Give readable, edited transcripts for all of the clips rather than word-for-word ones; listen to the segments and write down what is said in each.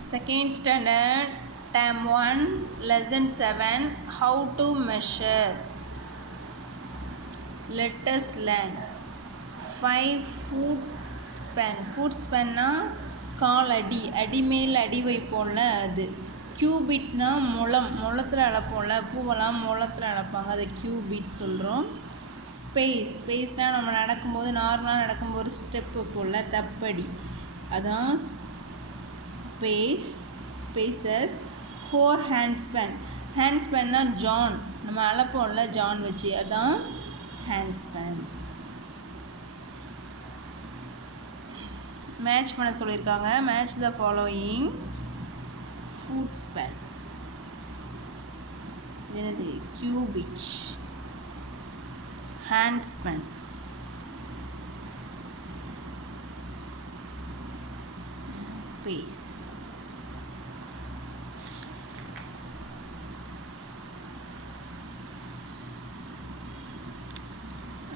Second standard, term 1, lesson 7, how to measure. Let us learn. 5 foot span. Foot spanனா கால் அடி, அடி மேல் அடி வைப்போம்ல அது. கியூபிட்ஸ்னால் முளத்தில் அளப்போம்ல, பூவெல்லாம் முளத்தில் அளப்பாங்க, அதை கியூபிட்ஸ் சொல்கிறோம். ஸ்பேஸ்னால் நம்ம நடக்கும்போது நார்மலாக நடக்கும்போது ஸ்டெப் வைப்போம்ல, தப்படி, அதான் ஸ்பேசஸ். 4 ஹேண்ட் ஸ்பேன்னா ஜான், நம்ம அளப்போம்ல ஜான் வச்சு, அதான் ஹேண்ட் ஸ்பேன். மேட்ச் பண்ண சொல்லியிருக்காங்க. Match the following. Foot span என்னது? கியூபிட். Hand span pace.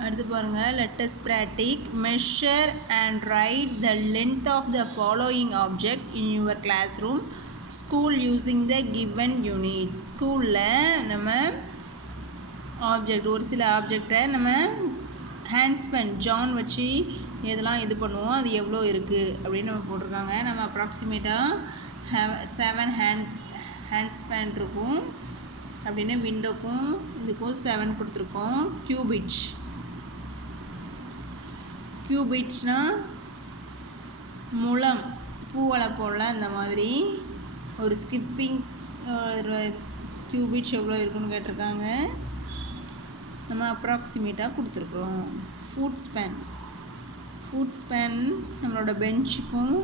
அடுத்து பாருங்கள், let us practice. Measure and write the length of the following object in your classroom school using the given units. ஸ்கூலில் நம்ம object, ஒரு சில ஆப்ஜெக்டை நம்ம ஹேண்ட் ஸ்பேன் ஜான் வச்சு எதெல்லாம் இது பண்ணுவோம், அது எவ்வளோ இருக்குது அப்படின்னு நம்ம போட்டிருக்காங்க. நம்ம அப்ராக்சிமேட்டாக 7 ஹேண்ட் ஸ்பேன் இருக்கும் அப்படின்னு விண்டோக்கும் இதுக்கும் 7 கொடுத்துருக்கோம். கியூபிட்ஸ்னால் முளம், பூவளை போல் அந்த மாதிரி ஒரு ஸ்கிப்பிங் கியூபிட்ஸ் எவ்வளோ இருக்குன்னு கேட்டிருக்காங்க. நம்ம அப்ராக்சிமேட்டாக கொடுத்துருக்குறோம். ஃபுட் ஸ்பேன் நம்மளோட பெஞ்சுக்கும்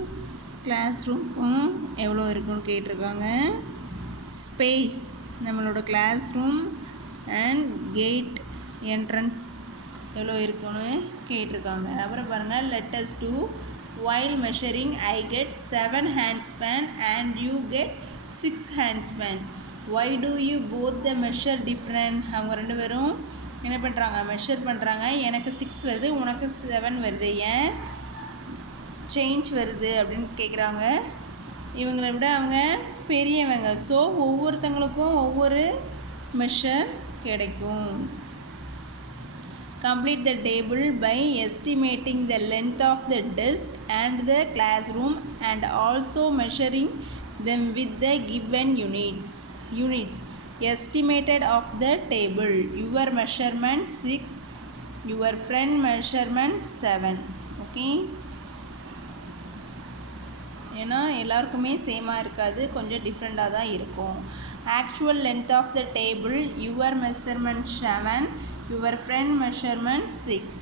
கிளாஸ் ரூமுக்கும் எவ்வளோ இருக்குன்னு கேட்டிருக்காங்க. ஸ்பேஸ் நம்மளோட classroom and gate entrance எவ்வளோ இருக்குன்னு கேட்டிருக்காங்க. அப்புறம் பாருங்கள், let us do. While measuring I get 7 hand span and you get 6 hand span. Why do you both the measure different? அவங்க ரெண்டு பேரும் என்ன பண்ணுறாங்க, மெஷர் பண்ணுறாங்க. எனக்கு 6 வருது, உனக்கு 7 வருது, ஏன் சேஞ்ச் வருது அப்படின்னு கேட்குறாங்க. இவங்களை விட அவங்க பெரியவங்க, ஸோ ஒவ்வொருத்தங்களுக்கும் ஒவ்வொரு மெஷர் கிடைக்கும். Complete the table by estimating the length of the desk and the classroom and also measuring them with the given units. Estimated of the table. Your measurement 6, your friend measurement 7. Okay? ஏன்னா எல்லாருக்குமே சேமாக இருக்காது, கொஞ்சம் டிஃப்ரெண்ட்டாக தான் இருக்கும். Actual length of the table, your measurement 7, your friend measurement 6.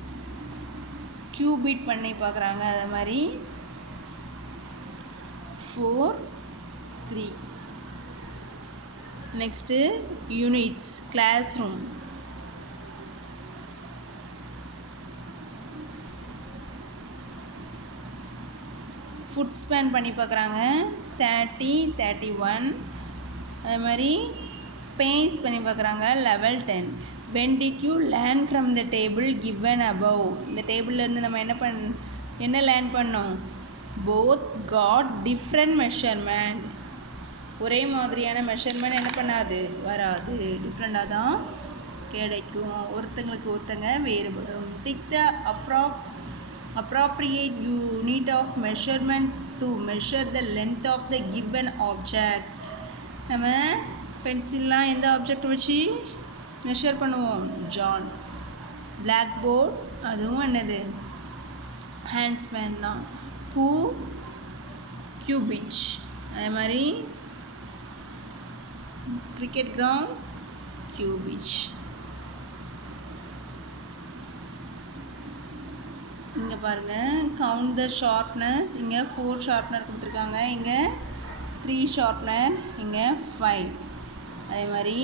Cubit பண்ணி பார்க்குறாங்க. அதே மாதிரி 4, 3. Next units, classroom. Foot span பண்ணி பார்க்குறாங்க. 30, 31. அதே மாதிரி பேஸ் பண்ணி பார்க்குறாங்க. level 10. When did you learn from the table given above? இந்த டேபிள்லேருந்து நம்ம என்ன லேர்ன் பண்ணோம்? both got different measurement. ஒரே மாதிரியான மெஷர்மெண்ட் என்ன பண்ணாது, வராது, டிஃப்ரெண்ட்டாக தான் கிடைக்கும். ஒருத்தங்க வேறுபடும். Take the appropriate unit of measurement to measure the length of the given objects. நம்ம பென்சில்லாம் எந்த ஆப்ஜெக்ட் வச்சு மெஷர் பண்ணுவோம்? ஜான். பிளாக் போர்ட், அதுவும் என்னது, ஹேண்ட் ஸ்பேன் தான். பூ கியூபிட். அதே மாதிரி கிரிக்கெட் கிரவுண்ட் கியூபிட். இங்கே பாருங்கள், கவுண்ட் த ஷார்ப்னஸ். இங்கே 4 ஷார்ப்னர் கொடுத்துருக்காங்க, இங்கே 3 ஷார்ப்னர், இங்கே 5. அதே மாதிரி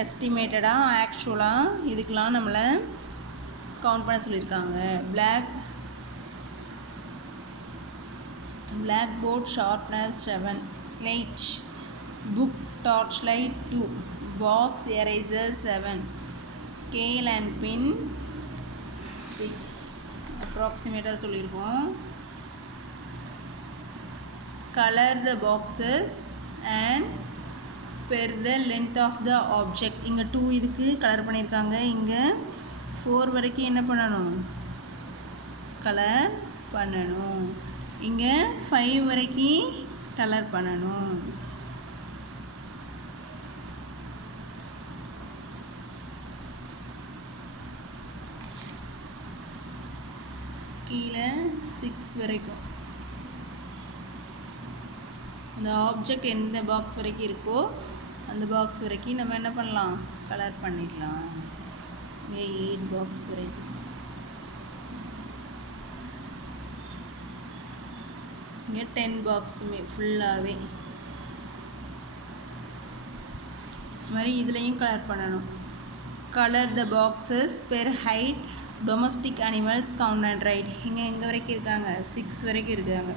எஸ்டிமேட்டடாக ஆக்சுவலாக இதுக்கெலாம் நம்மளை கவுண்ட் பண்ண சொல்லியிருக்காங்க. Blackboard sharpener 7, slate book torch light 2, box eraser 7, scale and pin 6. அப்ராக்சிமேட்டாக சொல்லியிருக்கோம். color the boxes and per the length of the object. இங்கே 2 இதுக்கு கலர் பண்ணியிருக்காங்க. இங்கே 4 வரைக்கும் என்ன பண்ணணும், கலர் பண்ணணும். இங்கே 5 வரைக்கும் கலர் பண்ணணும். கீழே 6 வரைக்கும் அந்த ஆப்ஜெக்ட் எந்த பாக்ஸ் வரைக்கும் இருக்கோ அந்த பாக்ஸ் வரைக்கும் நம்ம என்ன பண்ணலாம், கலர் பண்ணிடலாம். இங்கே 8 பாக்ஸ் வரைக்கும். இங்கே 10 பாக்ஸுமே ஃபுல்லாகவே மாதிரி இதுலேயும் கலர் பண்ணணும். Colour the boxes per height domestic animals count and write. இங்கே எங்கே வரைக்கும் இருக்காங்க, 6 வரைக்கும் இருக்காங்க.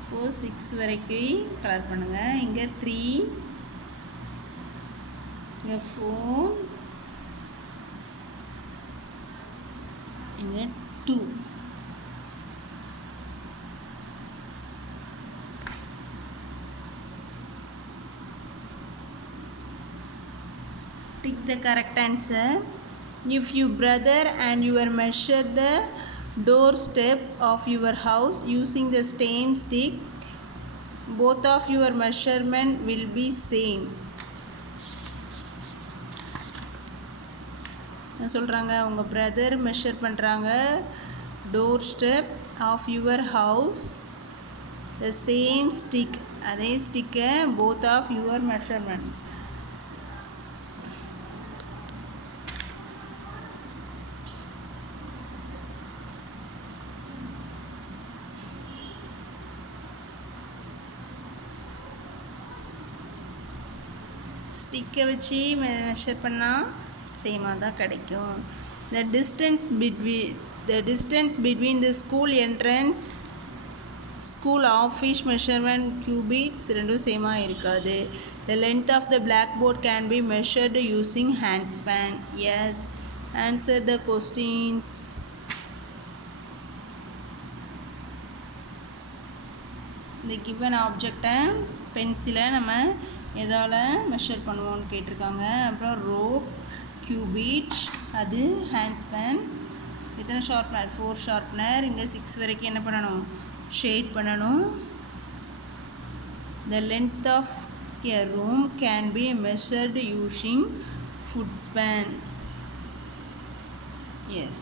இப்போது 6 வரைக்கும் கலர் பண்ணுங்கள். இங்கே 3, இங்கே 4, இங்கே 2. Tick the correct answer. If your brother and you measure the doorstep of your house using the same stick, both of your measurement will be same. என்ன சொல்கிறாங்க, உங்கள் பிரதர் மெஷர் பண்ணுறாங்க doorstep of your house the same stick, அதே ஸ்டிக்கை both of your measurement. ஸ்டிக்கை வச்சு measure பண்ணால் சேமாக தான் கிடைக்கும். the distance between the school entrance school office measurement cubits ரெண்டும் சேமாக இருக்காது. the length of the blackboard can be measured using handspan. yes, answer the questions. the given object பென்சிலை நம்ம எதால் மெஷர் பண்ணுவோன்னு கேட்டிருக்காங்க. அப்புறம் ரோப், கியூபிட், அது ஹேண்ட்ஸ்பேன். எத்தனை ஷார்ப்னர், 4 ஷார்ப்னர். இங்கே 6 வரைக்கும் என்ன பண்ணணும், ஷேட் பண்ணணும். the length of a room can be measured using footspan. yes.